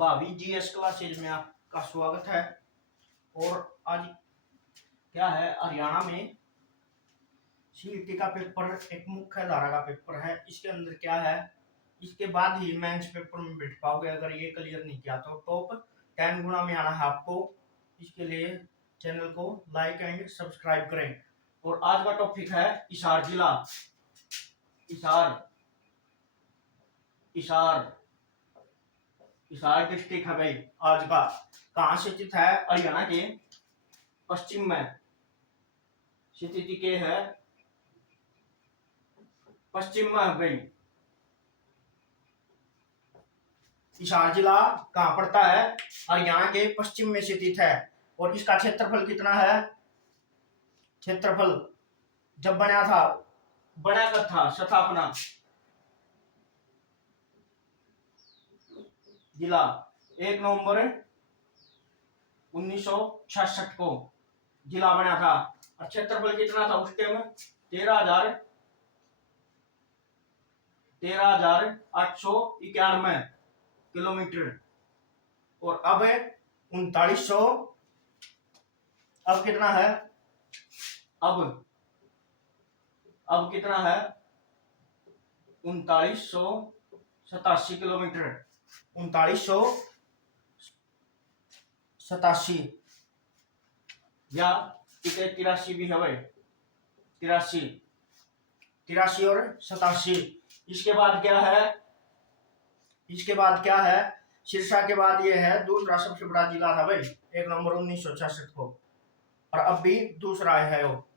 भावी GS classes में आपका स्वागत है। और आज क्या है, हरियाणा में सीईटी का पेपर एक मुख्य धारा का पेपर है। इसके अंदर क्या है, इसके बाद ही मेंस पेपर में बैठ पाओगे। अगर ये क्लियर नहीं किया तो टॉप 10 गुना में आना है आपको। इसके लिए चैनल को लाइक एंड सब्सक्राइब करें। और आज का टॉपिक है हिसार जिला। हिसार डिस्ट्रिक्ट है भाई आज का। कहाँ से स्थित है? हरियाणा के पश्चिम में स्थिति के है, पश्चिम में है भाई। हिसार जिला कहाँ पड़ता है? हरियाणा के पश्चिम में स्थित है। और इसका क्षेत्रफल कितना है? क्षेत्रफल जब बना कब था स्थापना? जिला 1 नवंबर 1966 को जिला बना था। और क्षेत्रफल कितना था उस टाइम? 13,891 किलोमीटर। और अब 3900, अब कितना है? अब कितना है? 3987 किलोमीटर। 3987 या 83 भी है भाई। 83 और 87। इसके बाद क्या है? सिरसा के बाद ये है दूसरा सबसे बड़ा जिला था भाई, 1 नवंबर 1966 को। और अब भी दूसरा है वो।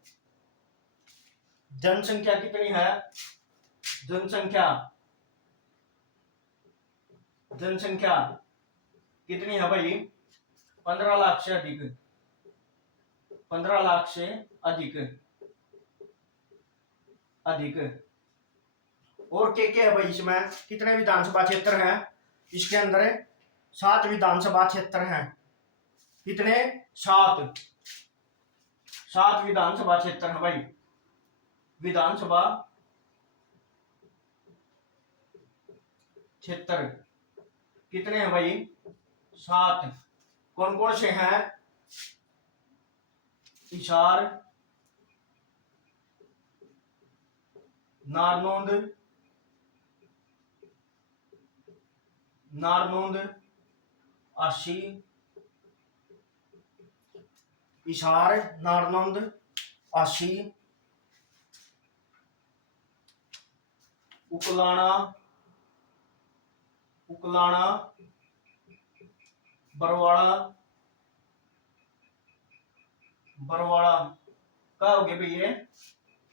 जनसंख्या कितनी है? जनसंख्या कितनी है भाई? 15 लाख से अधिक। 15 लाख से अधिक। और क्या है भाई? इसमें कितने विधानसभा क्षेत्र हैं? इसके अंदर 7 विधानसभा क्षेत्र हैं। कितने? 7 विधानसभा क्षेत्र हैं भाई। विधानसभा क्षेत्र कितने हैं भाई? 7। कौन कौन से हैं? हिसार, नारनौंद, आशी, हिसार, नारनौंद, आशी, उकलाना, बरवाड़ा क्या हो गए भाई? ये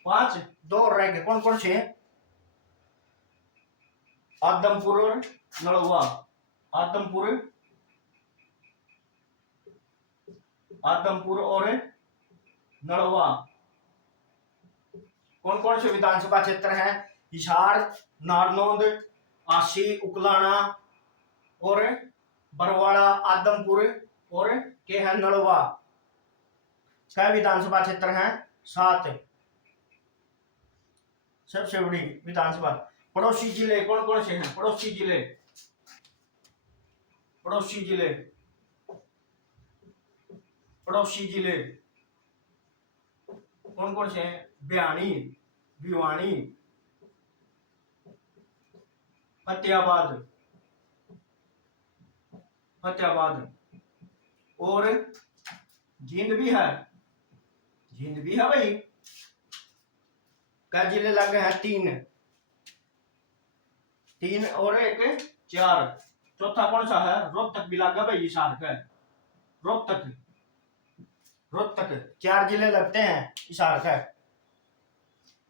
5, 2 रह गए। कौन कौन से? आदमपुर और नलवा। आदमपुर और नलवा। कौन कौन से विधानसभा क्षेत्र हैं? हिसार, नारनौंद, आशी, उकलाना और बरवाड़ा, आदमपुर और के है नलवा। 6 विधानसभा क्षेत्र हैं। 7 सबसे बड़ी विधानसभा। पड़ोसी जिले कौन कौन से हैं? पड़ोसी जिले कौन कौन से हैं? भिवानी, फतेहाबाद और जींद भी है भाई। क्या जिले लग गए हैं? 3 और 1 4। चौथा कौन सा है? रोहतक भी लगा भाई। हिसार का रोहतक 4 जिले लगते हैं हिसार का।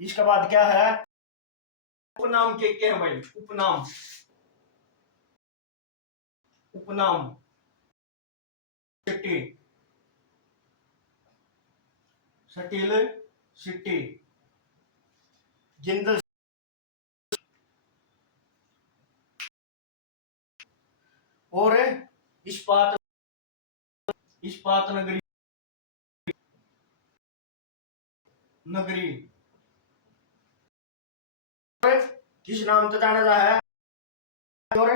इसके बाद क्या है? उपनाम के हैं भाई? उपनाम सटील सिटी, जिंदल और इस्पात नगरी किस नाम से जाना जाता है? और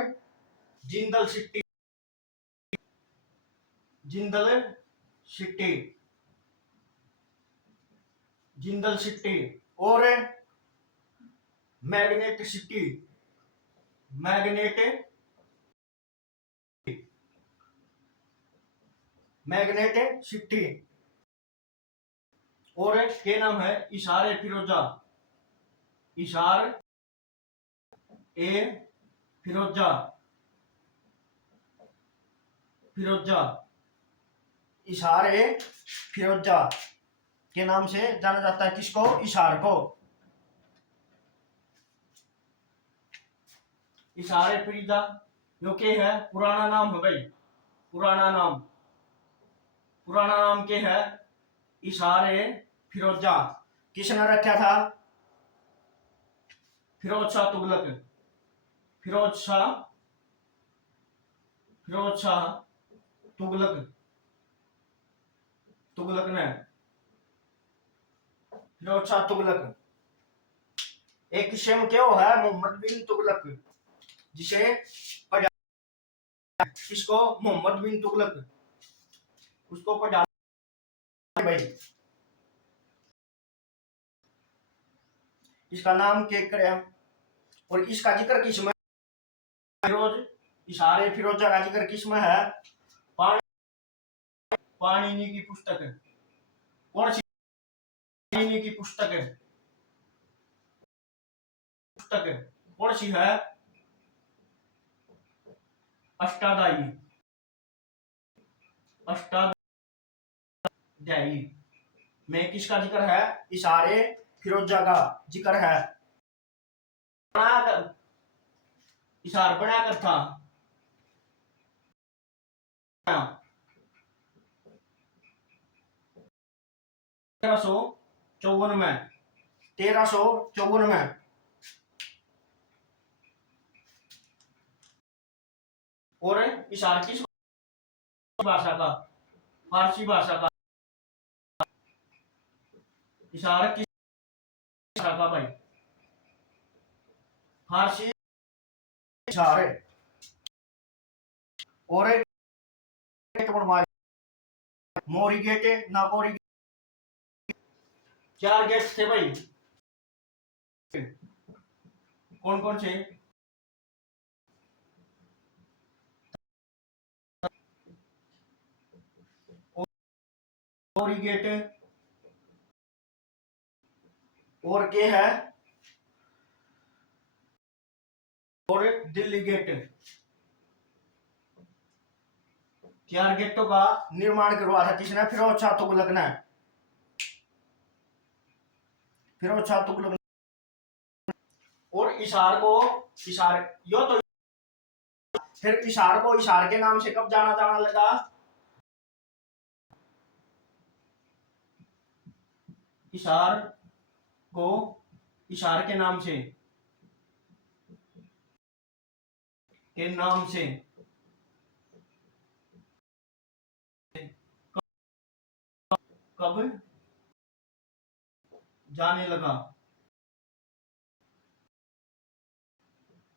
Jindal city. Jindal city, Jindal city. और magnet city, magnet, magnet city. और के नाम है इशारे फिरोजा, इशार ए फिरोजा, फिरोजा, इशार ए फिरोजा के नाम से जाना जाता है। किसको? इशार को। इशारे फिरोजा जो के है पुराना नाम है भाई, पुराना नाम, पुराना नाम के है इशारे फिरोजा। किसने रखा था? फिरोज शाह तुगलक, फिरोज शाह, फिरोज शाह तुगलक, तुगलक ने, फिरोज शाह तुगलक। एक किस्से में क्या है मोहम्मद बिन तुगलक, जिसे किसको? मोहम्मद बिन तुगलक, उसको पढ़ा भाई। इसका नाम क्या करें? और इसका जिक्र किसमें? फिरोज, इशारे फिरोजा का जिक्र किसमें है? पाणिनि की पुस्तक। कौन सी? पाणिनि की पुस्तक है, पुस्तक कौन सी है? अष्टाध्यायी, अष्टाध्यायी में किसका जिक्र है? इशारे फिरोजा का जिक्र है। बनाकर, इशार बनाकर था 1354 में, 1354 में। और इशार किस भाषा का? फारसी भाषा का। इशार किस भाषा का भाई? फारसी इशारे। और मोरी गेट, नागौरी, 4 गेट थे भाई। कौन कौन से? मोरी गेट, और के है? और दिल्ली गेट। 4 गेटों का निर्माण करवाया था किसने? फिरोज शाह तुगलक ने, फिरोज शाह तुगलक। और इशार को, इशार यो तो, फिर इशार को इशार के नाम से कब जाना जाना लगा? इशार को इशार के नाम से, के नाम से कब जाने लगा?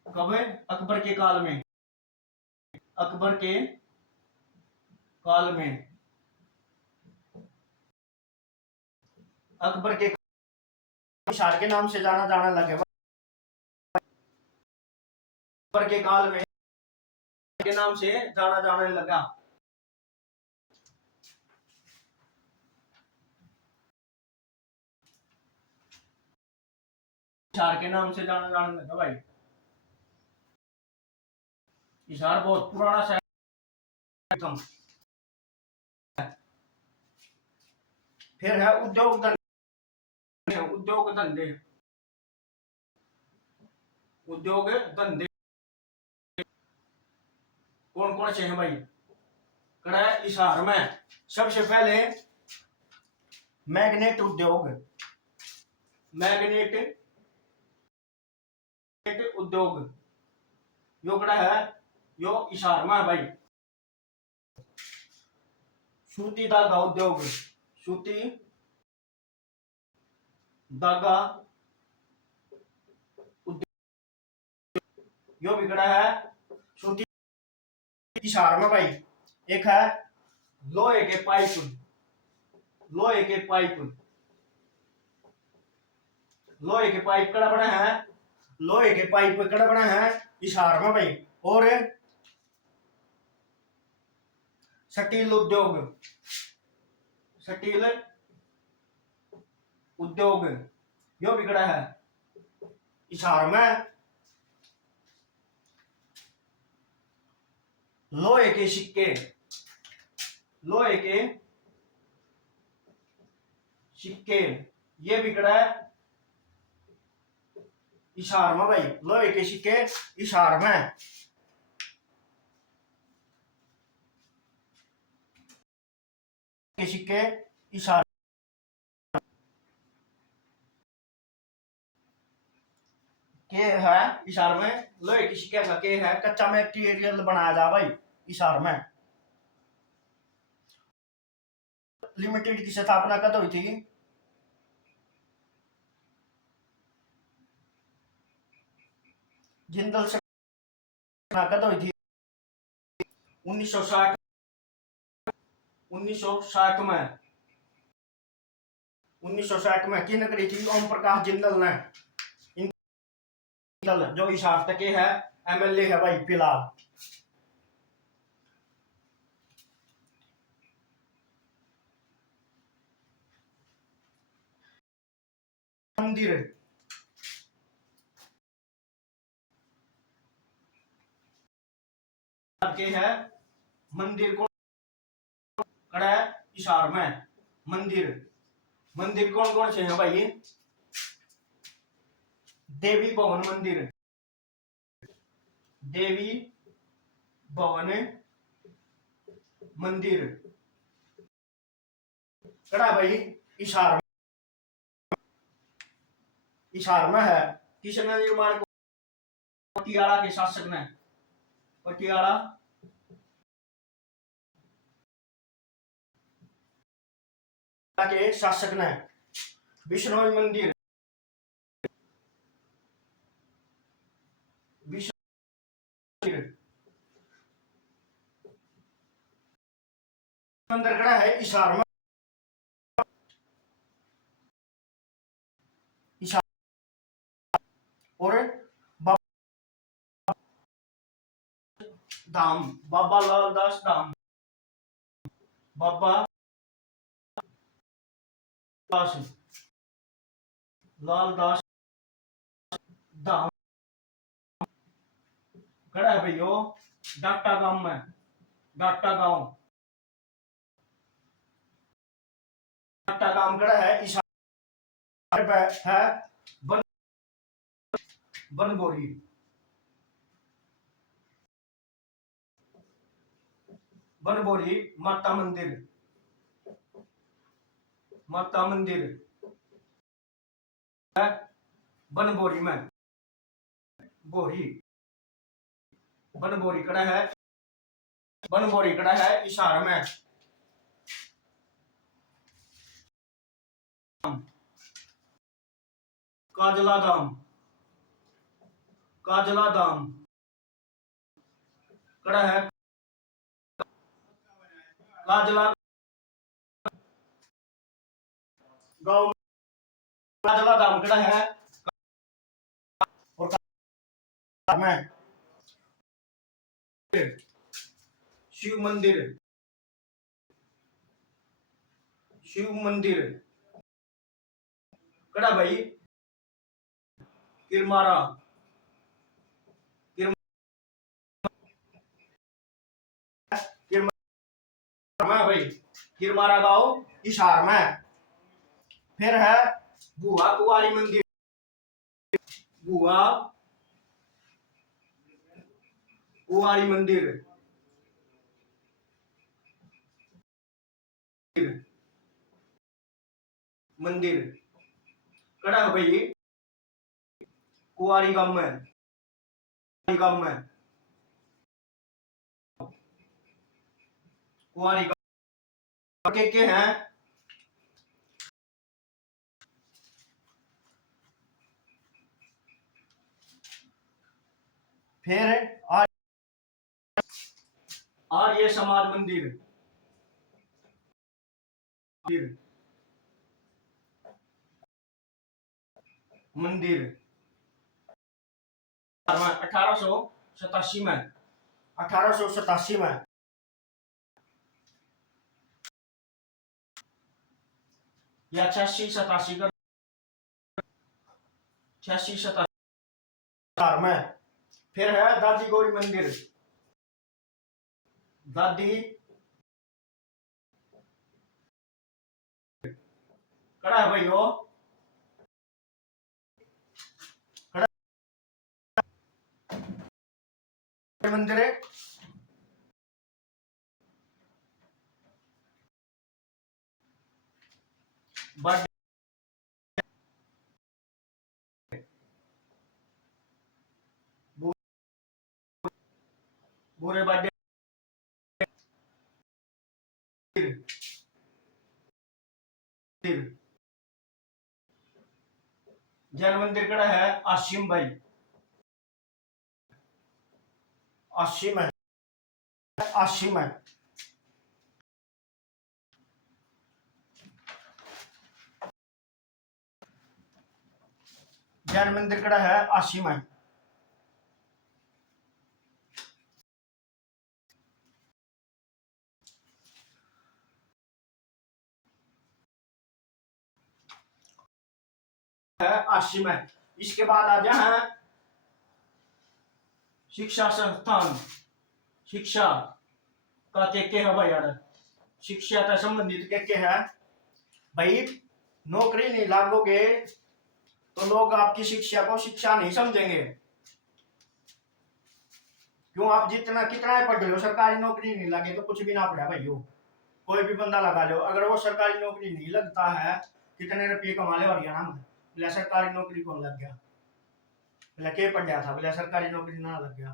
कब? अकबर के काल में, अकबर के काल में, अकबर के इशार के नाम से जाना जाना लगे। अकबर के काल में के नाम से जाना जाने लगा। इशार के नाम से जाना जाने लगा भाई। इशार बहुत पुराना शहर। फिर है उद्योग धंधे, उद्योग धंधे, उद्योग धंधे कौन कौन से हैं भाई? कड़ा इशार में सबसे पहले मैग्नेट उद्योग, मैग्नेट उद्योग यो कड़ा है, यो इशार में है भाई। सूती धागा उद्योग, सूती धागा उद्योग यो बिगड़ा है सूती इशार में भाई। एक है लोहे के पाइप, लोहे के पाइप, लोहे के पाइप कड़ा बना है, लोहे के पाइप कड़ा बना है हिसार में भाई। और स्टील उद्योग, स्टील उद्योग यो भी कड़ा है हिसार में। लोहे के सिक्के, लोहे के सिक्के ये भी कड़ा है हिसार में भाई। लोहे के सिक्के हिसार में। के सिक्के हिसार के है हिसार में। लोहे के सिक्के का के है कच्चा मटेरियल बनाया जा भाई हिसार में। लिमिटेड की स्थापना कब हुई थी? जिंदल से कब हुई थी? 1960, 1960 में, 1960 में किन करी थी? ओम प्रकाश जिंदल ने। जो हिसार तक है एमएलए है भाई फिलहाल। मंदिर के है, मंदिर को कड़ा है हिसार में। मंदिर, मंदिर कौन कौन से हैं भाई? देवी भवन मंदिर, देवी भवन मंदिर कड़ा भाई हिसार, हिसार में है। किसने निर्माण को? पटियाला के शासक ने, पटियाला के शासक ने। विष्णु मंदिर, विष्णु मंदिर कड़ा है हिसार में। हिसार और धाम, बाबा लाल दास धाम, बाबा दास लाल दास धाम कड़ा है भैया डाटा गांव में। डाटा गांव, डाटा गांव कड़ा है हिसार पे है। बन, बनबोरी, बनबोरी माता मंदिर, माता मंदिर है बनबोरी में। बोरी, बनबोरी कड़ा है, बनबोरी कड़ा है हिसार में। काजला धाम, काजला धाम कड़ा है काजला गांव, काजला धाम कड़ा है। और में शिव मंदिर, शिव मंदिर कड़ा भाई किरमारा, किरमारा भाई किरमारा गांव हिसार में। फिर है बुआ कुंवारी मंदिर, बुआ कुंवारी मंदिर, मंदिर कड़ा है भाई कुंवारी गांव में, गांव में कुंवारी गांव के हैं। फिर आर्य समाज मंदिर, मंदिर 1887 में 1887 में या 86-87 का 86-87 में। फिर है दादी गौरी मंदिर, दादी कड़ा है भाई वो मंदिर है। बुरे बर्थडे जैन मंदिर कड़ा है आशिम भाई, आशिम है, आशिम है। जैन मंदिर कड़ा है आशिम है। आशिम है। इसके बाद आ जाए शिक्षा संस्थान, शिक्षा का के है भाई यार, शिक्षा से संबंधित के है भाई। नौकरी नहीं लागोगे तो लोग आपकी शिक्षा को शिक्षा नहीं समझेंगे। क्यों, आप जितना कितना ही पढ़ लो, सरकारी नौकरी नहीं लगे तो कुछ भी ना पड़ा भाई। कोई भी बंदा लगा लो, अगर वो सरकारी नौकरी नहीं लगता है, कितने रुपये कमा ले हरियाणा में, बोले सरकारी नौकरी कौन लग गया, बोले के पढ़ गया था, बोले सरकारी नौकरी ना लग गया।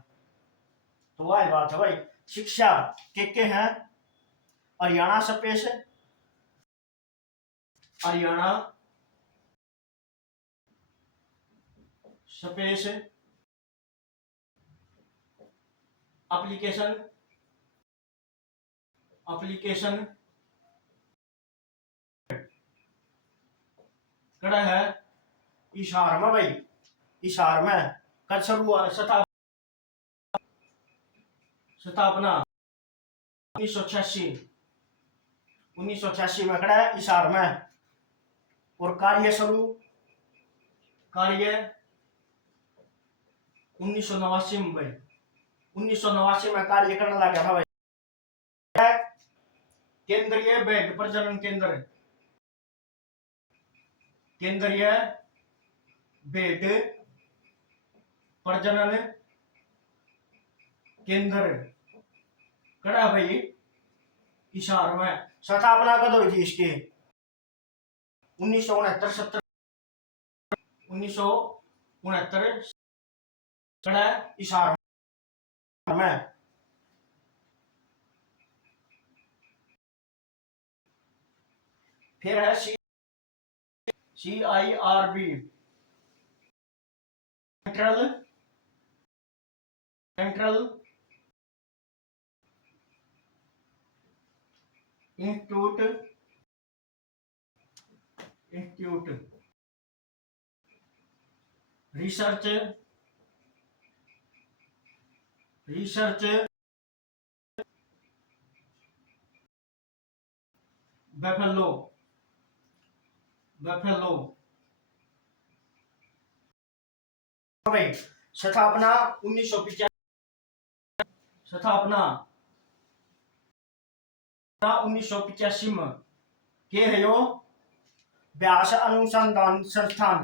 तो वही बात है भाई। शिक्षा के हैं Haryana space, Haryana space application, application कड़ा है इशार में भाई, इशार में कब शुरू हुआ स्थापना 1986, 1986 में कड़ा है इशार में। और कार्य शुरू, कार्य 1989 में भाई, 1989 में कार्य करने लगा था भाई। केंद्रीय भेड़ प्रजनन केंद्र, केंद्रीय भेड़ प्रजनन केंद्र कड़ा भाई हिसार में। स्थापना कब हुई थी इसकी, 1969-70, 1969 कड़ा हिसार में। फिर है CIRB, central central institute, institute research, research buffalo, buffalo भाई। स्थापना 1985, स्थापना 1985 में के है यो व्यास अनुसंधान संस्थान,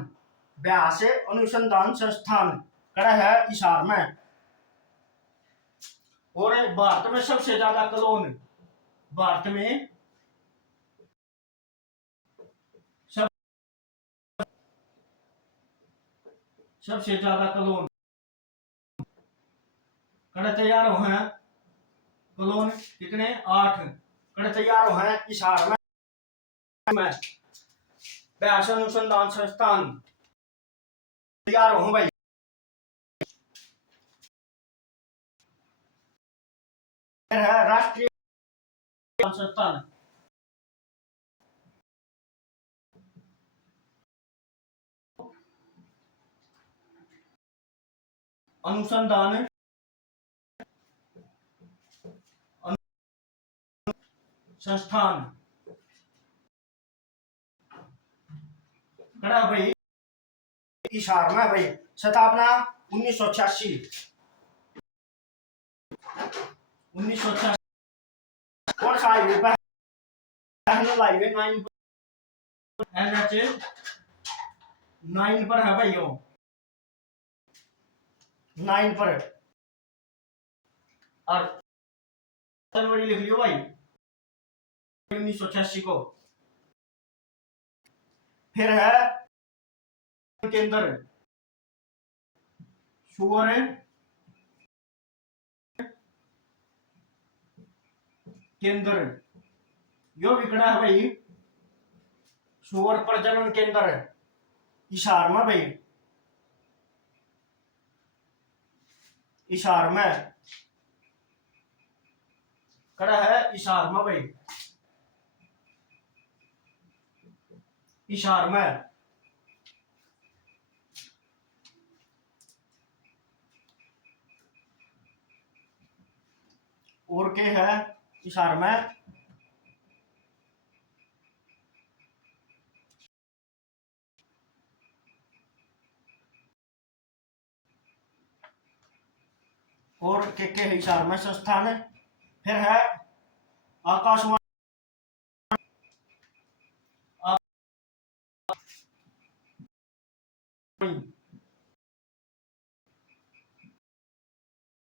व्यास अनुसंधान संस्थान कड़ा है हिसार में। और भारत में सबसे ज्यादा कलोन, भारत में सबसे ज्यादा कलोन कड़े तैयार हुए हैं, कलोन कितने 8 कड़े तैयार हुए हैं हिसार में। व्यास अनुसंधान संस्थान तैयार हो भाई। राष्ट्रीय संस्थान, अनुसंधान संस्थान। कड़ा भाई इशार में भाई स्थापना 1986। 1986 कौन सा हाईवे पर? नेशनल हाईवे 9 NH 9 पर है भाई, 9 पर। और जनवरी लिख लियो भाई 1986 को। फिर है केंद्र सुअर केंद्र, यो बिकड़ा है भाई सुअर प्रजनन केंद्र हिसार में भाई। हिसार में कड़ा है हिसार में भाई। हिसार में और के है हिसार में और के हिसार में संस्थान है। फिर है आकाशवाणी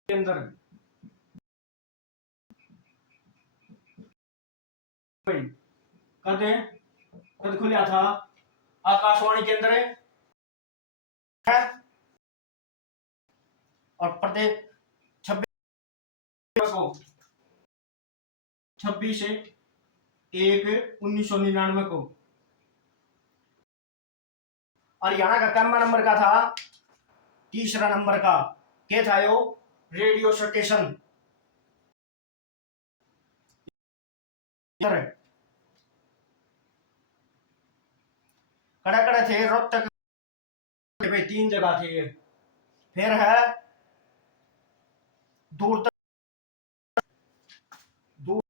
केंद्र कद कद खुला था आकाशवाणी केंद्र है। और प्रत्येक 26 को 26/1/1999 को हरियाणा का क्रम नंबर का था, तीसरा नंबर का। क्या था यो? Radio station. कड़े कड़े थे रोहतक भाई, 3 जगह थे। फिर है दूर दूर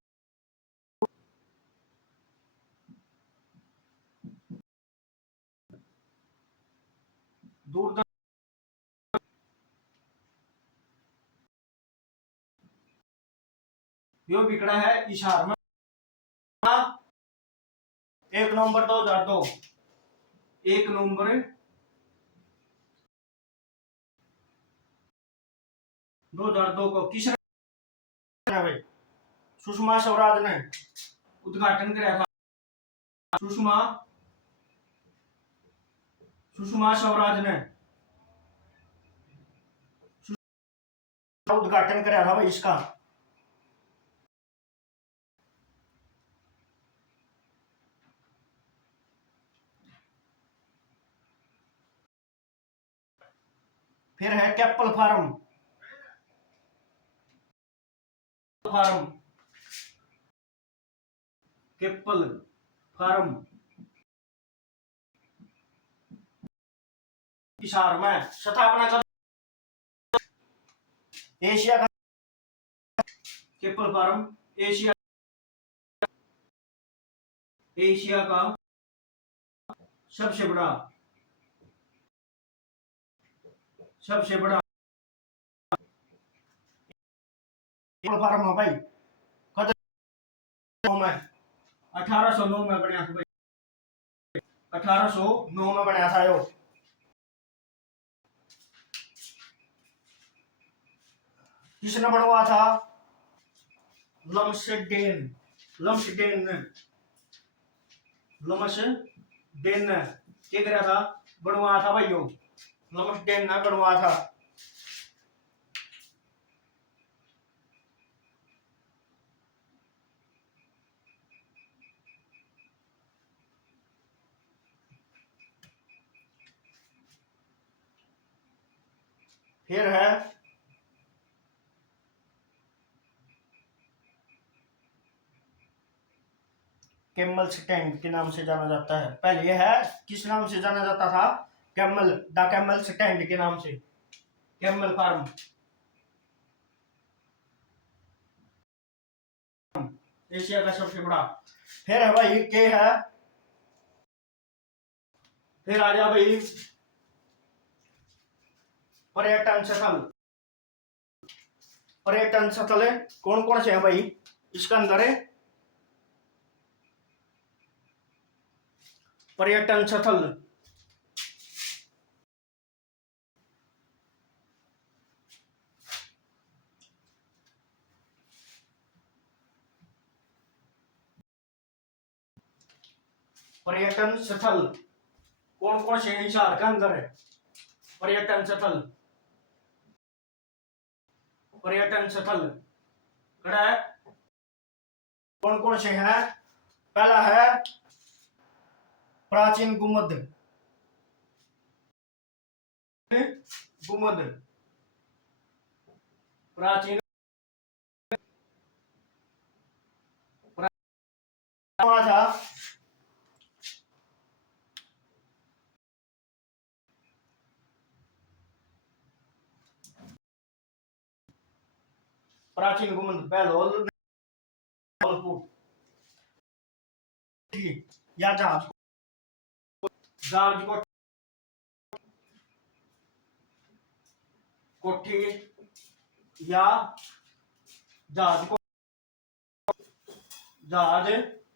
दूर यो बिकड़ा है हिसार में 1 नवंबर 2002। 1 नवंबर 2002 को किसने भाई? सुषमा स्वराज ने उद्घाटन किया था। सुषमा सुषमा स्वराज ने उद्घाटन किया था भाई इसका। फिर है कैप्पल फार्म। फार्म कैप्पल फार्म हिसार में स्थापना कर एशिया का कैप्पल फार्म एशिया एशिया का सबसे बड़ा कैप्पल फार्म है भाई। कद में 1809 में बनया था भाई। 1809 में बनया था यो। किसने बनवा था? लम्सडेन लम्सडेन ने लम्सडेन ने क्या करा था? बनवा था भाई यो। लम्सडेन ने बनवा था। फिर है कैमल स्टैंड के नाम से जाना जाता है। पहले यह है किस नाम से जाना जाता था? कैमल द कैमल स्टैंड के नाम से। कैमल फार्म, एशिया का सबसे बड़ा। फिर है भाई के है, फिर आ जा भाई पर्यटन स्थल। पर्यटन स्थल कौन कौन से हैं भाई इसके अंदर है? पर्यटन स्थल पर्यटन स्थल कौन कौन से हैं हिसार के अंदर है? पर्यटन स्थल, पर्यटन स्थल कड़ा है, कौन कौन से हैं? पहला है प्राचीन गुम्बद, गुम्बद प्राचीन था। प्राचीन गुम्बद बेलोल या जहाज जहाज कोठी या जहाज को जहाज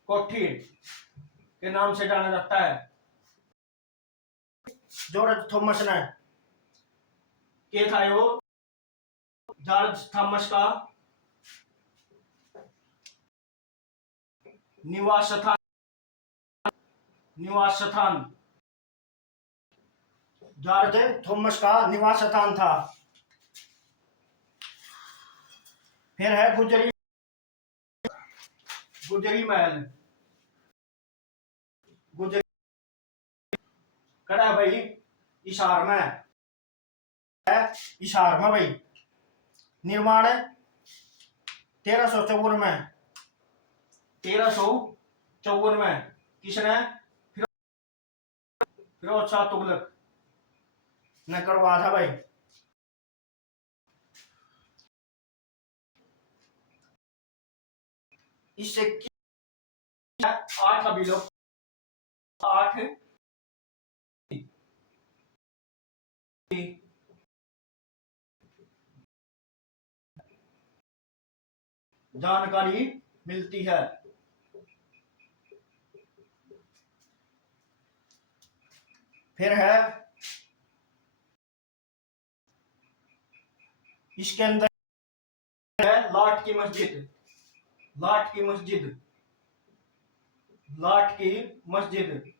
कोठी के नाम से जाना जाता है। जॉर्ज थॉमस ने के था वो जॉर्ज थॉमस का निवास स्थान, निवास स्थान जॉर्ज थॉमस का निवास स्थान था। फिर है गुजरी, गुजरी महल, गुजरी कड़ा भाई हिसार में है, हिसार में भाई निर्माण 1354 में, 1354 में किसने? फिरोज शाह तुगलक ने करवाया था भाई। इससे 8 अभी लोग 8 जानकारी मिलती है। फिर है इसके अंदर है लाट की मस्जिद, लाट की मस्जिद, लाट की मस्जिद,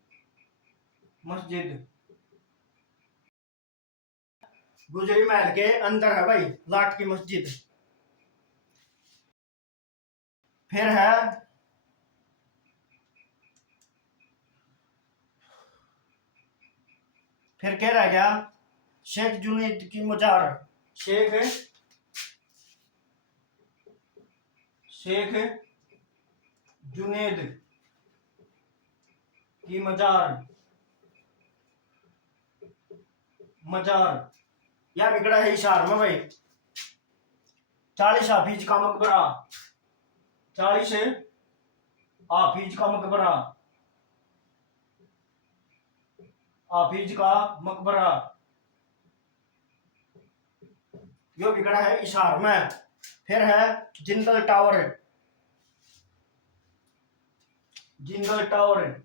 मस्जिद गुजरी महल के अंदर है भाई लाट की मस्जिद। फिर है फिर क्या रह गया? शेख जुनैद की मजार, शेख शेख जुनैद की मजार, मजार यह बिगड़ा है हिसार में भाई। 40 हाफिज का मकबरा, 40 हाफिज का मकबरा, हाफिज का मकबरा यो बिगड़ा है हिसार में। फिर है Jindal tower, Jindal tower,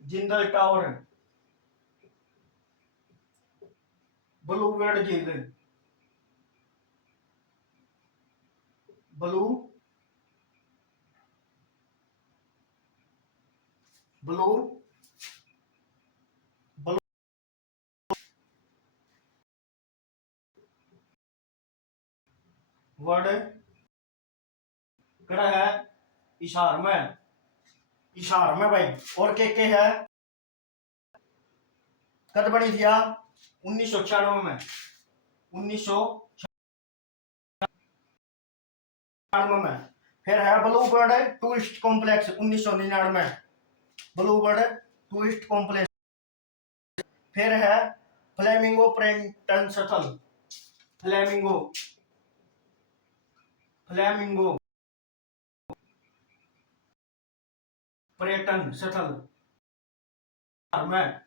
Jindal tower Bluebird झील, ब्लू ब्लू ब्लू वर्ड कड़ा है हिसार में, हिसार में भाई। और के है कद बनी थी 1996 में, 1996 में। फिर है ब्लूबर्ड टूरिस्ट कॉम्प्लेक्स 1999 में, ब्लूबर्ड टूरिस्ट कॉम्प्लेक्स। फिर है फ्लेमिंगो पर्यटन स्थल, फ्लेमिंगो फ्लेमिंगो पर्यटन स्थल में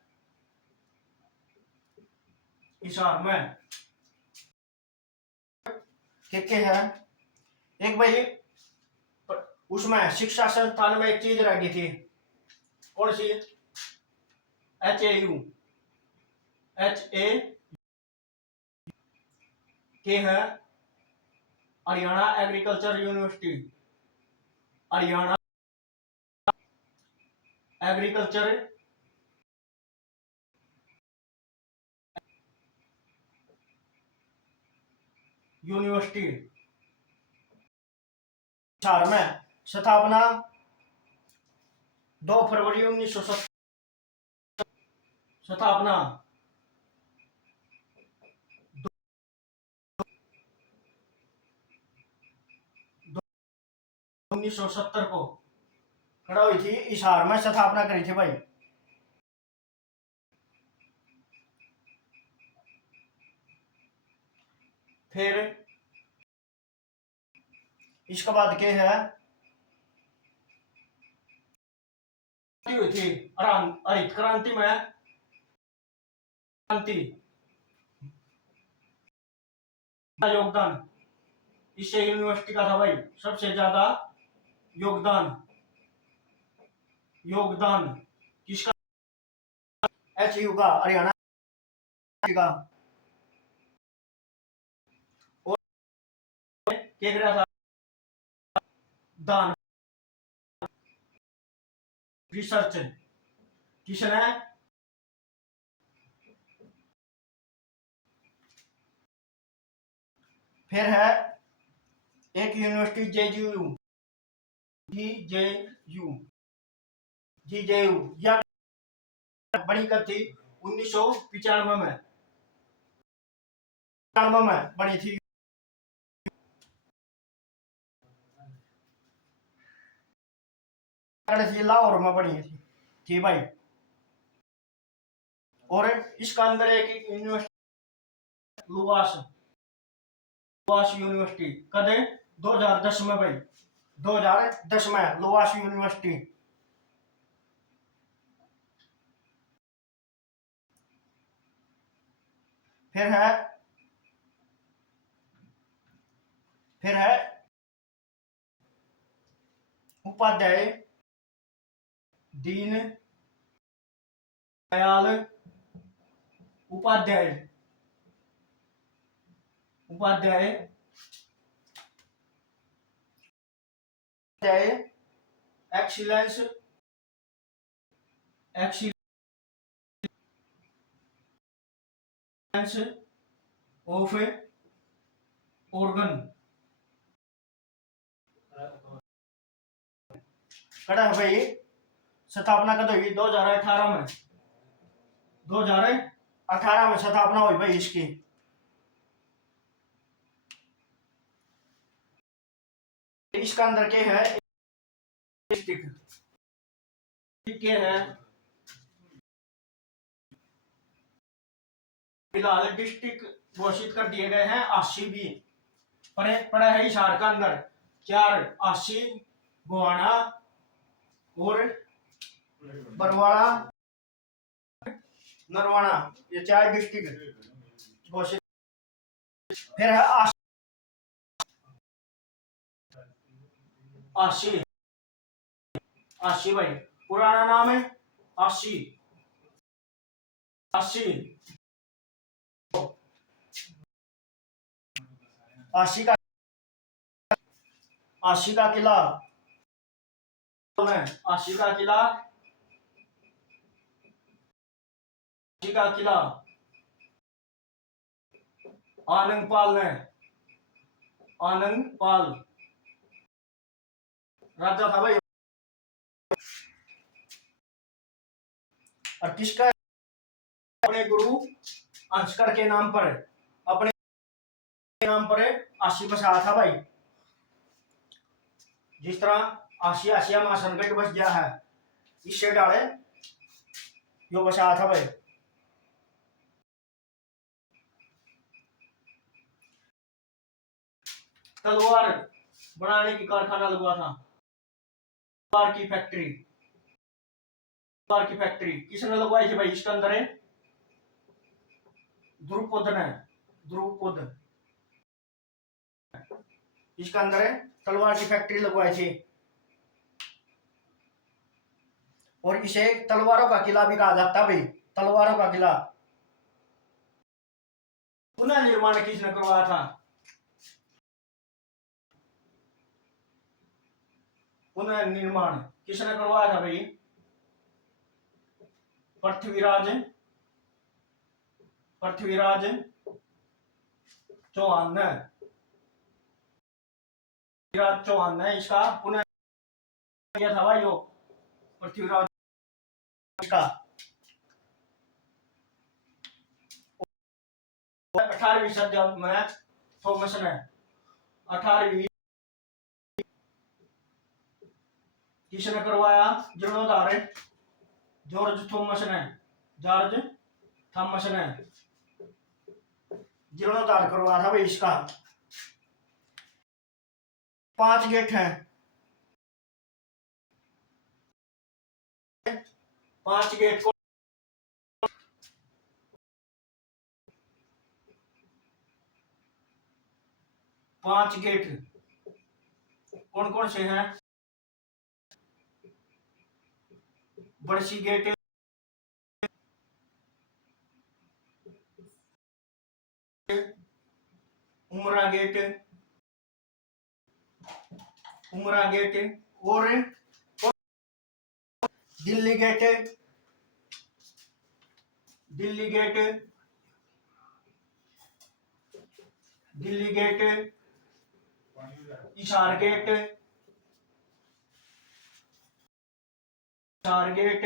हिसार में के है। एक भाई उसमें शिक्षा संस्थान में एक चीज रह गई थी, कौन सी? HAU, HA के है Haryana agriculture university, Haryana agriculture university Hisar में स्थापना 2 फरवरी 1970, स्थापना 1970 को खड़ा हुई थी, हिसार में स्थापना करी थी भाई। फिर इसके बाद के है हुई थी हरित क्रांति में, क्रांति योगदान इससे यूनिवर्सिटी का था भाई सबसे ज्यादा योगदान। योगदान किसका? HAU का, हरियाणा का। और क्या करा था? दान, रिसर्च किसने? फिर है एक यूनिवर्सिटी JJU, GJU या बनी कब थी? 1995 में, 95 में बनी थी। लाहौर में बनी थी भाई। और इसका अंदर एक यूनिवर्सिटी लुवास यूनिवर्सिटी कद 2010 में भाई, 2010 में लुवास यूनिवर्सिटी। फिर है Upadhyay Deen Dayal Upadhyay excellence of organ कड़ा है भाई। स्थापना कद हुई? 2018 में, 2018 में स्थापना हुई भाई इसकी। इसका अंदर के है डिस्ट्रिक्ट के है, फिलहाल डिस्ट्रिक्ट घोषित कर दिए गए हैं 80 भी पड़ा है हिसार का अंदर। 4 80 गोहाना और बरवाड़ा नरवाना, ये 4 डिस्ट्रिक्ट घोषित। फिर है 80 भाई, पुराना नाम है 80 का 80 का किला, 80 का किला, 80 का किला आनंदपाल राजा था भाई। और किसका? अपने गुरु अंशकर के नाम पर, अपने नाम पर 80 बसाया था भाई। जिस तरह आसिया में संकट बस गया है, इससे डाले यो बसाया था भाई। तलवार बनाने की कारखाना लगवा था, तलवार की फैक्ट्री, तलवार की फैक्ट्री किसने लगवाई थी भाई? इसके अंदर है द्रुपद ने, द्रुपद, इसका अंदर है तलवार की फैक्ट्री लगवाई थी। और इसे तलवारों का किला भी कहा जाता है भाई, तलवारों का किला। पुनः निर्माण किसने करवाया था? पुनः निर्माण किसने करवाया था भाई? पृथ्वीराज, पृथ्वीराज चौहान ने, पृथ्वीराज चौहान ने इसका पुनः किया था भाई, यो पृथ्वीराज का। 18वीं सदी में थॉमस ने, 18वीं किसने करवाया? जीर्णोद्धार जॉर्ज थॉमस ने, जॉर्ज थॉमस ने जीर्णोद्धार करवाया था भाई इसका। 5 गेट हैं, 5 गेट को 5 गेट कौन कौन से हैं? Badsi gate, Umra gate, Umra gate, और Delhi gate, Delhi gate, Delhi gate, Hisar gate, Hisar gate.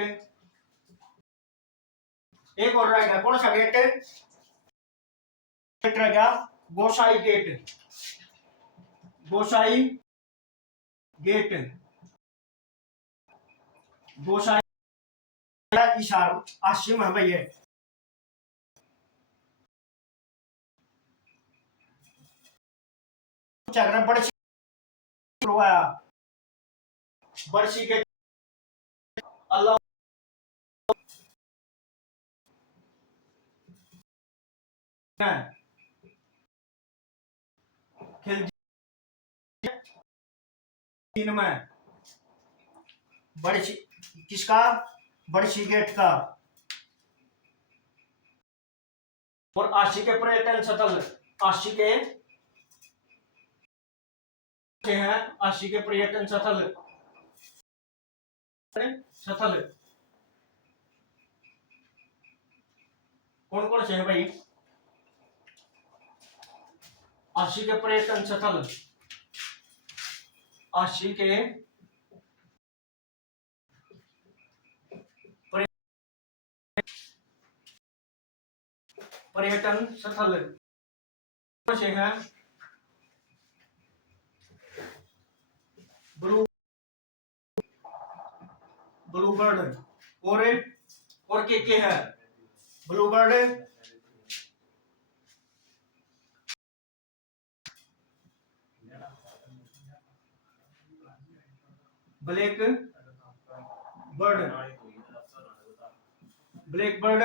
एक और रह गया, कौन सा गेट? गेट रह गया गोसाई गेट, गोसाई गेट, गोसाई हिसार आश्रम है भैया। बड़सी करवाया, बड़सी गेट अल्लाह खिलजी में, बड़सी किसका? बड़सी गेट का। और आशी के पर्यटन स्थल, आशी के हैं, आशी के पर्यटन स्थल, स्थल कौन कौन से हैं भाई? आशी के पर्यटन स्थल, आशी के पर्यटन स्थल कौन से हैं? ब्लू, ब्लू बर्ड, और के है? Blue bird, black bird, black bird,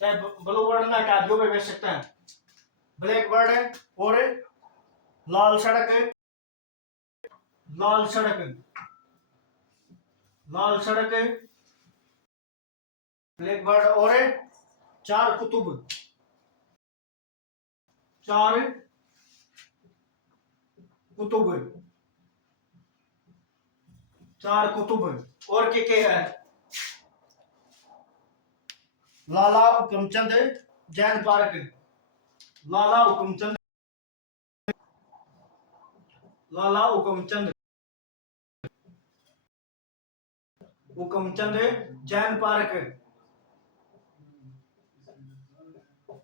चाहे ब्लू बर्ड ना हटा जो भी बेच सकते हैं। ब्लैक बर्ड और लाल सड़क, लाल सड़क, लाल सड़क, ब्लैक बर्ड और 4 कुतुब, 4 कुतुब, 4 कुतुब। और के है? लाला हुकुमचंद जैन पार्क, लाला हुकुमचंद, लाला हुकुमचंद, हुकुमचंद जैन पार्क,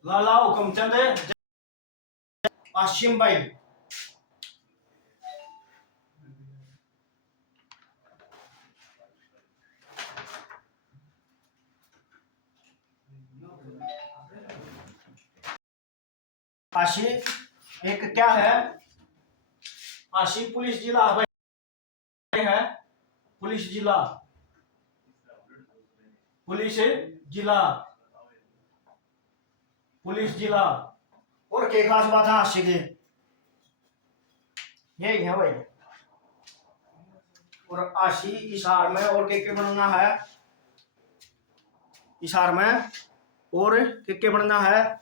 लाला हुकुमचंद आशिम भाई। आशी एक क्या है, आशी पुलिस जिला है, पुलिस जिला, पुलिस जिला, पुलिस जिला। और क्या खास बात है आशी की, यही है भाई। और आशी इशार में और के बनना है, इशार में और के बनना है,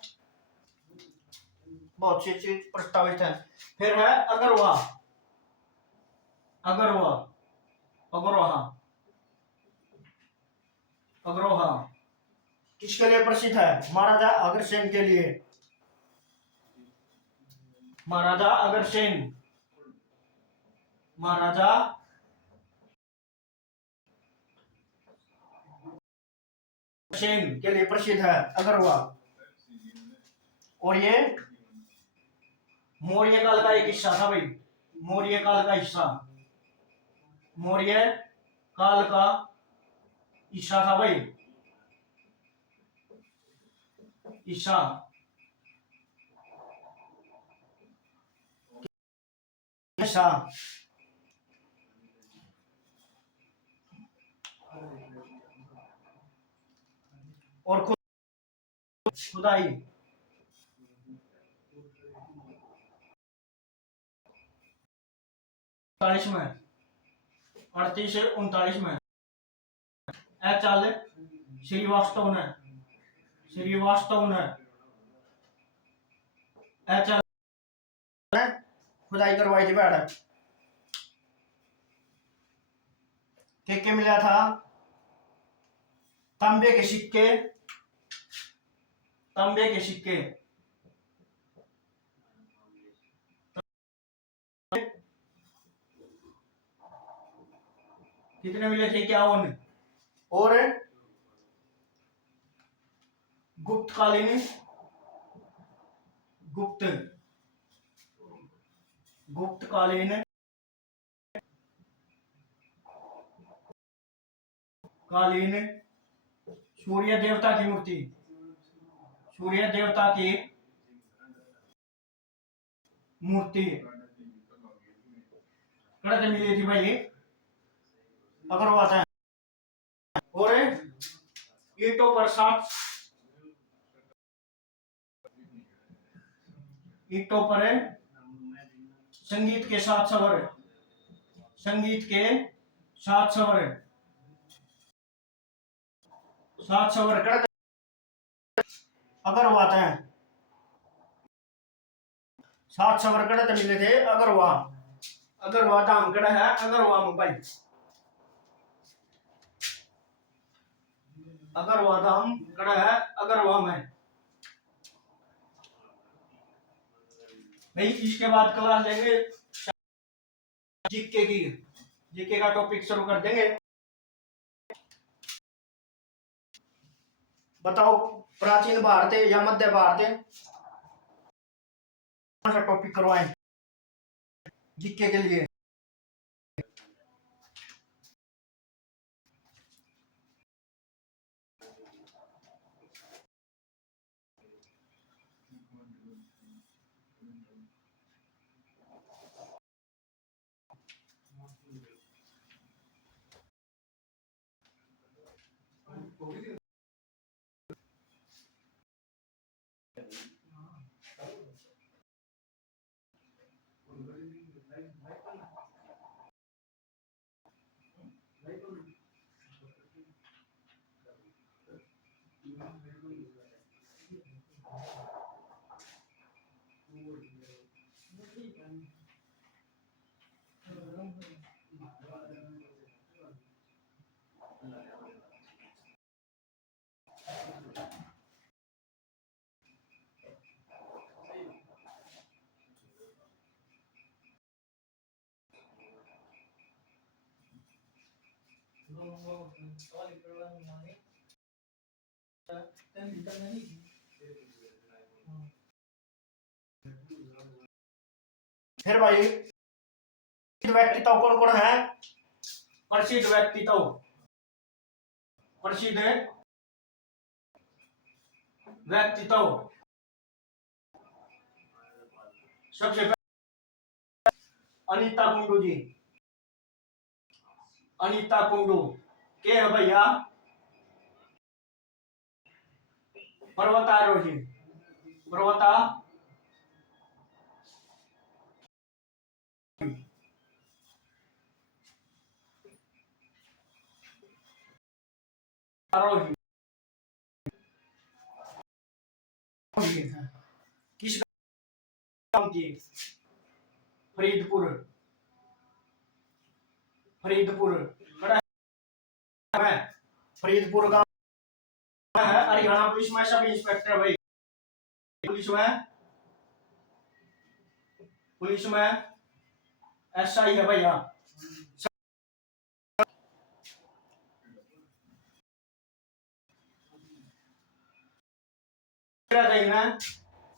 बहुत सी चीज प्रस्तावित है। फिर है अगरवा, अगरवा, अगरोहा, अगरोहा किसके लिए प्रसिद्ध है, महाराजा अग्रसेन के लिए, महाराजा अग्रसेन, महाराजा अग्रसेन के लिए प्रसिद्ध है अगरवा। और ये मौर्य काल का एक हिस्सा था भाई, मौर्य काल का हिस्सा, मौर्य काल का हिस्सा था भाई, हिस्सा, हिस्सा। और खुदाई, 38 में, 38 से 39 में चाल श्रीवास्तव ने, श्रीवास्तव ने चाल खुदाई करवाई थी बैठ के मिला था, तांबे के सिक्के, तांबे के सिक्के, कितने मिले थे, 51। और गुप्तकालीन, गुप्त, गुप्तकालीन कालीन सूर्य देवता की मूर्ति, सूर्य देवता की मूर्ति कड़क मिली थी भाई, अगर बात है। और ईंटों पर 7, ईंटों पर संगीत के 7 स्वर, संगीत के 7 स्वर, 7 स्वर कड़क अगर बात है, 7 स्वर कड़क मिले थे अगरवा, अगरवा धाम कड़ा है अगरवा में भाई, अगरवा धाम कड़ा है अगरवा में भाई। इसके बाद क्लास लेंगे जीके की, जीके का टॉपिक शुरू कर देंगे। बताओ प्राचीन भारत या मध्य भारत, कौन सा टॉपिक करवाएं जीके के लिए। फिर भाई व्यक्तित्व कौन कौन है, प्रसिद्ध व्यक्तित्व, प्रसिद्ध व्यक्तित्व सबसे पहले अनीता कुंडू जी, अनीता कुंडू के है भैया पर्वतारोही, पर्वतारोही, किस गांव की? फरीदपुर, फरीदपुर खड़ा है, फरीदपुर गांव है। हरियाणा पुलिस में सब इंस्पेक्टर भाई, पुलिस में एसआई है भैया।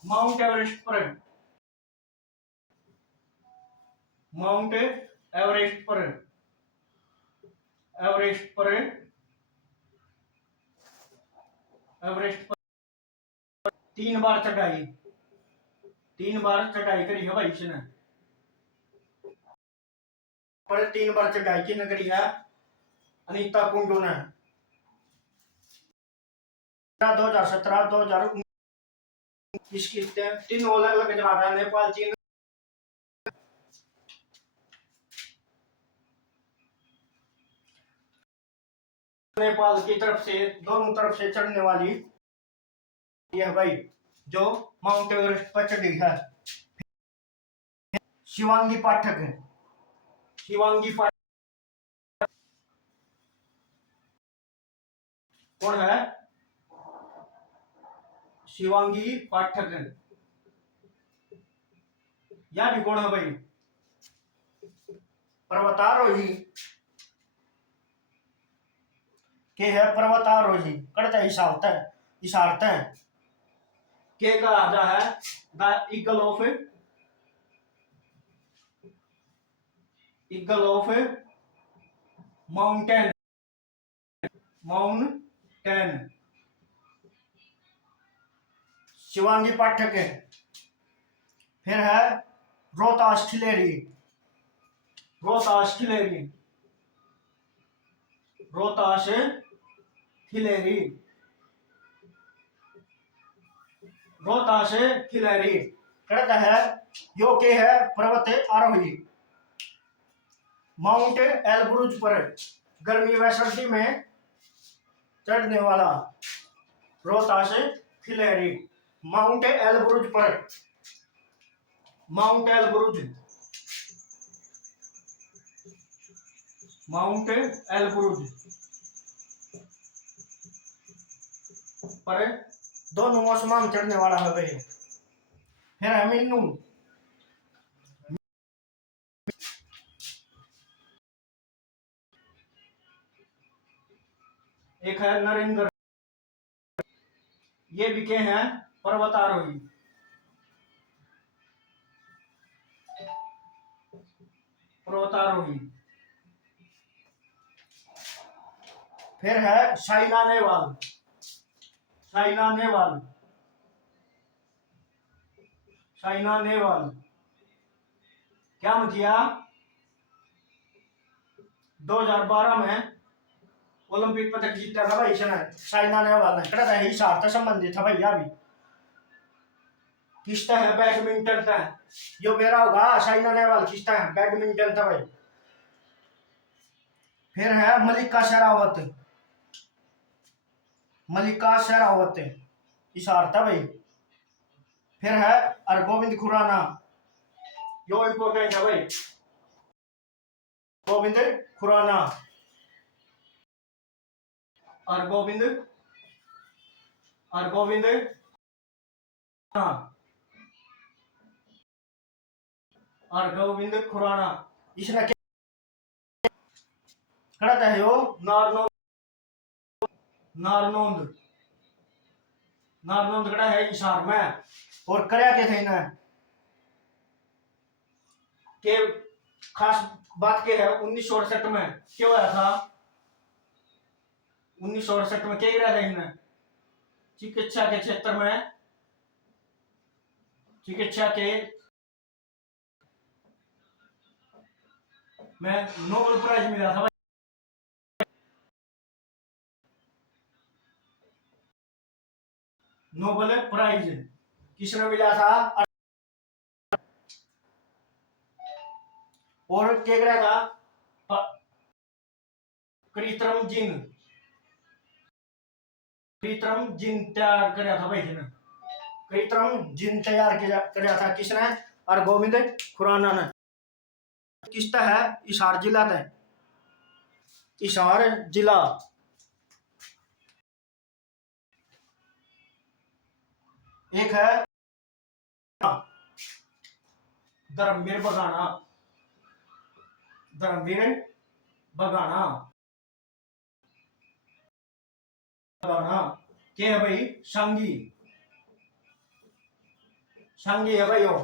माउंट एवरेस्ट पर, माउंट एवरेस्ट पर, एवरेस्ट पर, एवरेस्ट पर 3 बार चढ़ाई, 3 बार चढ़ाई करी है भाई इसने, पर 3 बार चढ़ाई की नगरी है अनीता कुंडू ने। 2017 2019 इसकी तीन अलग अलग जगह है, नेपाल, चीन, नेपाल की तरफ से दोनों तरफ से चढ़ने वाली यह भाई जो माउंट एवरेस्ट पर चढ़ी है। शिवांगी पाठक है, शिवांगी पाठक कौन है? शिवांगी पाठक, यह भी कौन है भाई? पर्वतारोही के है, पर्वतारोही करता हिसाब है, इशारत है के का आधा है the eagle of, eagle of mountain, mountain Shivangi Pathak है। फिर है रोहतास खिलेरी, रोहतास खिलेरी, रोहतास खिलेरी, रोहतास खिलेरी कहता है यो के है पर्वत आरोही। माउंट एलब्रूज पर गर्मी व सर्दी में चढ़ने वाला रोहतास खिलेरी, माउंट एलब्रूज पर, माउंट एलब्रूज, माउंट एलब्रूज पर दोनों मौसम में चढ़ने वाला है भाई। फिर है मीनू, एक है नरेंद्र, ये भी के हैं पर्वतारोही, पर्वतारोही। फिर है साइना नेहवाल, साइना नेहवाल, साइना नेहवाल क्या किया? 2012 में ओलंपिक पदक जीता था भाई इसने, साइना नेहवाल ने कड़ा था ही सार्थ संबंधित था भैया भी किस्ता है बैडमिंटन था, यो मेरा होगा साइना नेहवाल किस्ता है बैडमिंटन था भाई। फिर है मलिका शेरावत, मलिका शेरावत इशार था भाई। फिर है हरगोविंद खुराना, यो इंपोर्टेंट है भाई, गोविंद खुराना, हरगोविंद, हरगोविंद हरगोविंद खुराना इसने कहता है यो नारनौंद, नारनौंद, नारनौंद खड़ा है इशार में। और करया के थे ना के खास बात के है 1968 में क्या हुआ था? 1968 में क्या गिरा था इन्हें? चिकित्सा के क्षेत्र में, चिकित्सा के में नोबेल प्राइज मिला था भाई। नोबेल प्राइज किसने मिला था? और क्या करा था? कृत्रिम जिन तैयार कराया था भाई ने। कृत्रिम जिन तैयार कराया था किसने? और गोविंद खुराना ने। किसका है? हिसार जिला है, हिसार जिला। एक है धर्मवीर बगाना, धर्मवीर बगाना बगाना के है भाई? संगी, संगी है भाई वो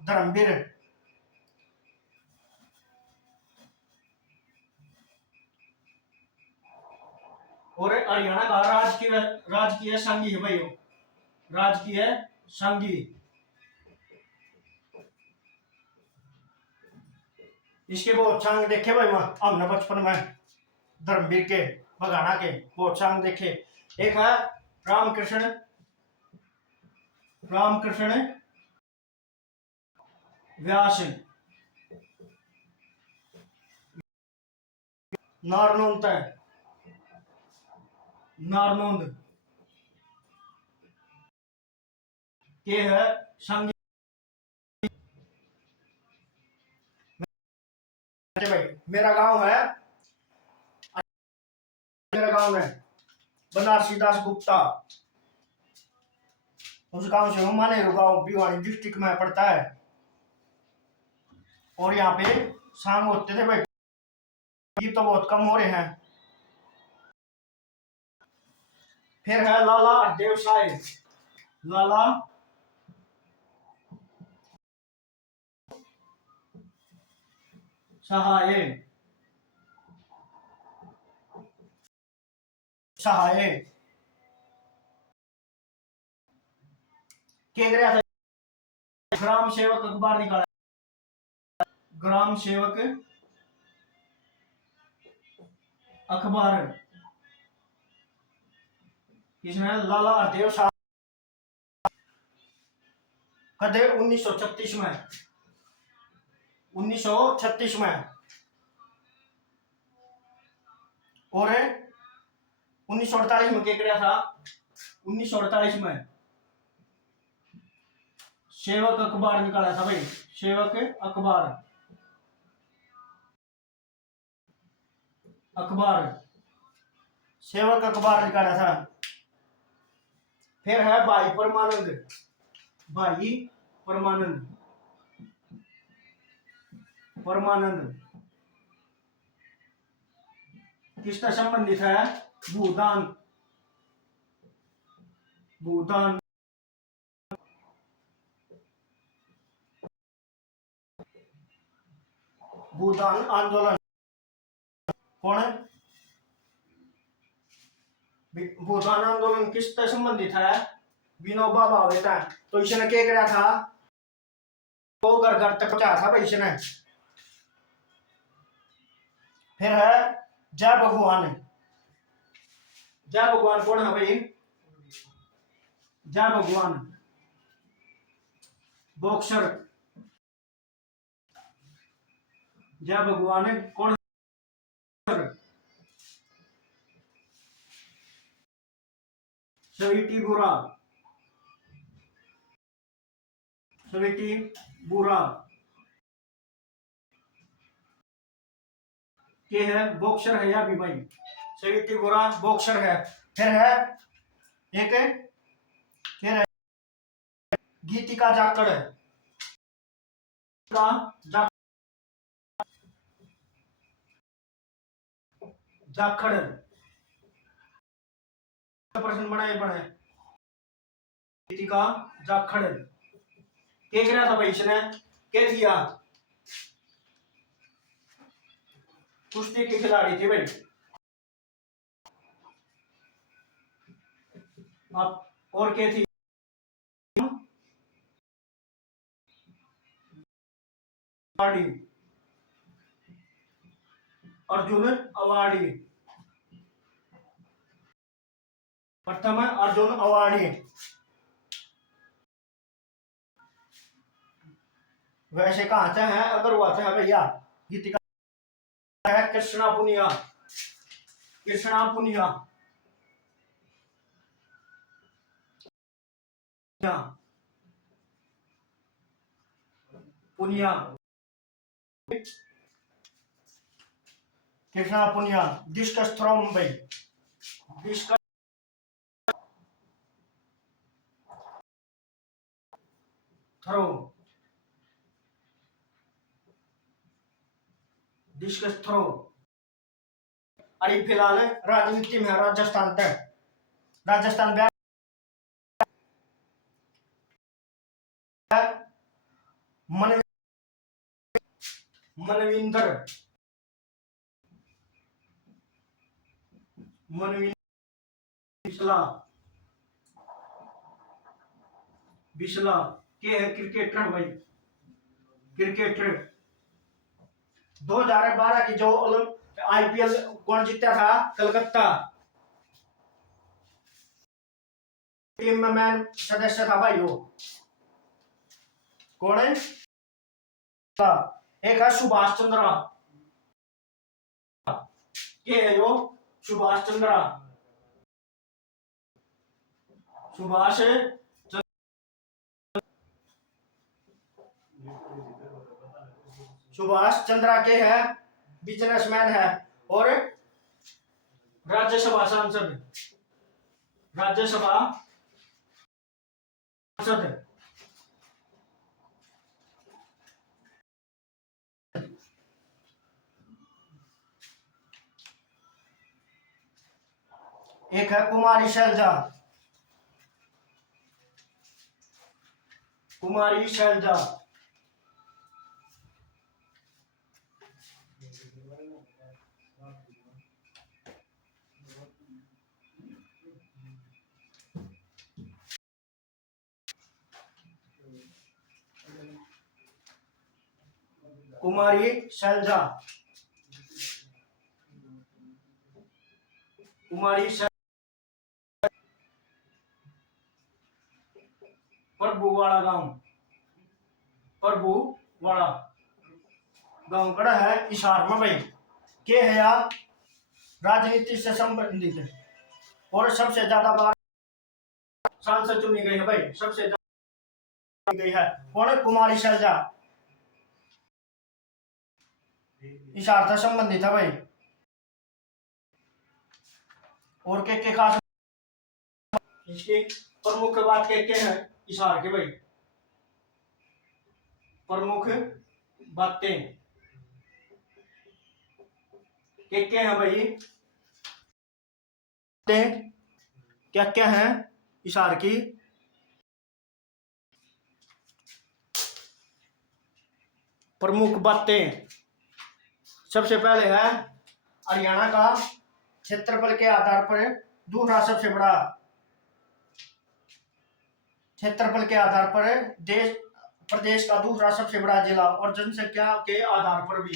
धर्मवीर। और हरियाणा का राजकीय संगी है भाई वो, राजकीय संगी। इसके बहुत सांग देखे भाई वहां हमने बचपन में, धर्मवीर के बगाना के बहुत सांग देखे। एक है रामकृष्ण, रामकृष्ण व्यास, नारनौंद है, नारनौंद के है संगी भाई। मेरा गांव है, मेरा गांव है बनारसी दास गुप्ता, उस गांव से हूँ। मानेरू गांव भिवानी डिस्ट्रिक्ट में पड़ता है। और यहाँ पे सांग होते थे भाई, ये तो बहुत कम हो रहे हैं। फिर है लाला हरदेव साहिब, लाला सहाय, सहाय के गया था। ग्राम सेवक अखबार निकाला, ग्राम सेवक अखबार किसने? लाला हरदेव साहब। कदे 1936 में, 1936 में। और 1948 में क्या किया था? 1948 में सेवक अखबार निकाला था भाई, सेवक अखबार, अखबार सेवक अखबार निकाला था। फिर है भाई परमानंद, भाई परमानंद, परमानंद किसका संबंधित है? भूदान, भूदान भूदान आंदोलन। कौन है? भूदान आंदोलन किससे संबंधित है? विनोबा भावे था। तो इसने क्या किया था? वो घर घर तक पहुंचाया था भाई इसने। फिर है जय भगवान, जय भगवान कौन है भाई? जय भगवान बॉक्सर, जय भगवान कौन? स्वीटी बुरा, स्वीटी बुरा के है बॉक्सर है या भी भाई? स्वीटी बुरा बॉक्सर है। फिर है एक, फिर है गीतिका जाखड़, का जाखड़ प्रश्न बनाए पड़े। गीतिका जाखड़ क्या किया था भाई इसने? क्या किया? कुश्ती की खिलाड़ी थी भाई। आप और क्या थी? अर्जुन अवार्डी, प्रथम अर्जुन अवार्डी। वैसे कहाँ से है, अगर हुआ है भैया गीतिका है Krishna Poonia, Krishna Poonia, Poonia, Krishna Poonia. Discus throw Mumbai, discus throw, discus throw. अभी फिलहाल राजनीति में राजस्थान तक, राजस्थान मन मनविंदर, मनविंदर बिस्ला, बिस्ला के है क्रिकेटर भाई, क्रिकेटर। 2012 की जो आईपीएल कौन जीता था, कलकत्ता टीम में मैं सदस्य था भाई। वो कौन है, एक है सुभाष चंद्रा, ये है यो सुभाष चंद्रा, सुभाष सुभाष चंद्रा के है, बिजनेसमैन है और राज्यसभा सांसद, राज्यसभा सांसद। एक है कुमारी शैलजा, कुमारी शैलजा, कुमारी शैलजा, कुमारी शैलजा। प्रभुवाड़ा गांव, प्रभुवाड़ा गांव कड़ा है हिसार में भाई। के है यार राजनीति से संबंधित है और सबसे ज्यादा बार सांसद चुनी गई है भाई, सबसे ज्यादा गई है। कौन है, कुमारी शैलजा, हिसार से संबंधित है भाई। और के खास इसकी प्रमुख बात के है हिसार के भाई, प्रमुख बातें के हैं भाई, क्या क्या है हिसार की। प्रमुख बातें सबसे पहले है हरियाणा का क्षेत्रफल के आधार पर दूसरा सबसे बड़ा, क्षेत्रफल के आधार पर देश प्रदेश का दूसरा सबसे बड़ा जिला और जनसंख्या के आधार पर भी,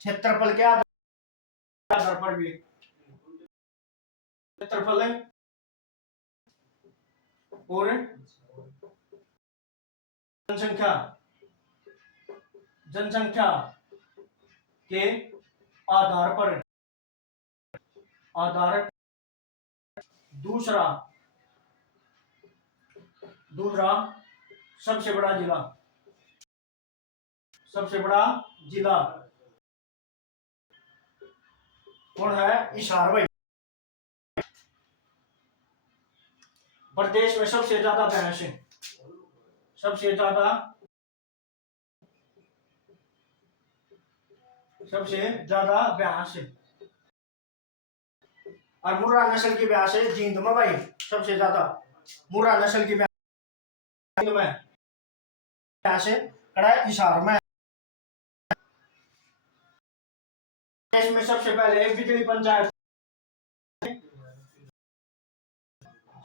क्षेत्रफल के आधार पर भी, क्षेत्रफल और जनसंख्या, जनसंख्या के आधार पर, आधार दूसरा दूसरा सबसे बड़ा जिला, सबसे बड़ा जिला कौन है, हिसार भाई। प्रदेश में सबसे ज्यादा भैंस है, सबसे ज्यादा, सबसे ज्यादा भैंस है। और मुर्रा नस्ल की भैंस है जींद में भाई, सबसे ज्यादा मुर्रा नस्ल की भैंस में भैंस है कड़ा हिसार में। देश में सबसे पहले बिजली पंचायत,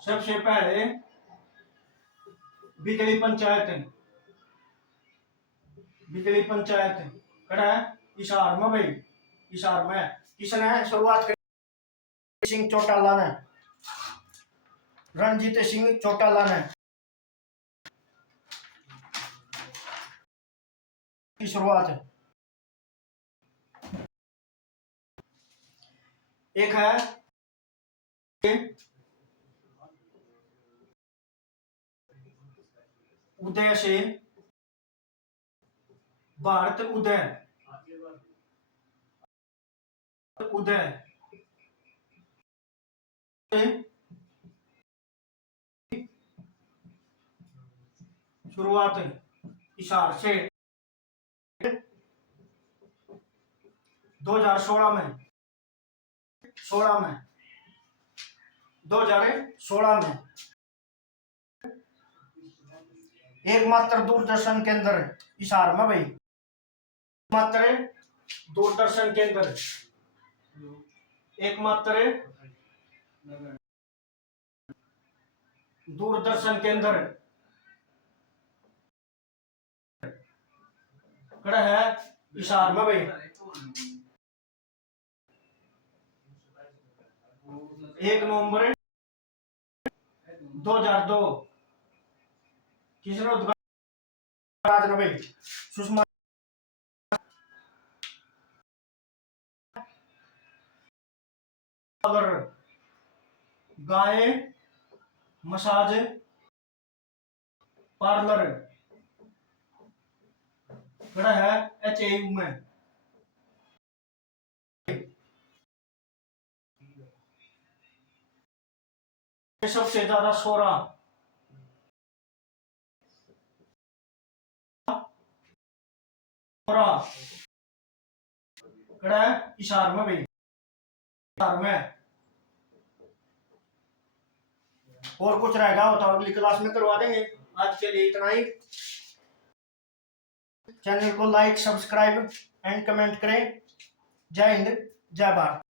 सबसे पहले बिजली पंचायत, बिजली पंचायत कड़ा इशार में भाई, इशार में किसने शुरुआत करी? सिंह चौटाला ने, रणजीत सिंह चौटाला ने की शुरुआत है। एक है उदय सेन, भारत उदय, उदय शुरुआत इशार से 2016 में, 2016 में एकमात्र दूरदर्शन केंद्र इशार में भाई, एकमात्र दूरदर्शन केंद्र, एकमात्र दूरदर्शन केंद्र कड़ा है इशार में भाई। 1 नवंबर 2002 किसने उद्घाटन भाई? सुषमा गाय मसाज पार्लर खड़ा है HAU में। सबसे ज्यादा शोरा खड़ा है इशार में भाई, इशार में। और कुछ रहेगा हो तो अगली क्लास में करवा देंगे। आज के लिए इतना ही। चैनल को लाइक, सब्सक्राइब एंड कमेंट करें। जय हिंद, जय भारत।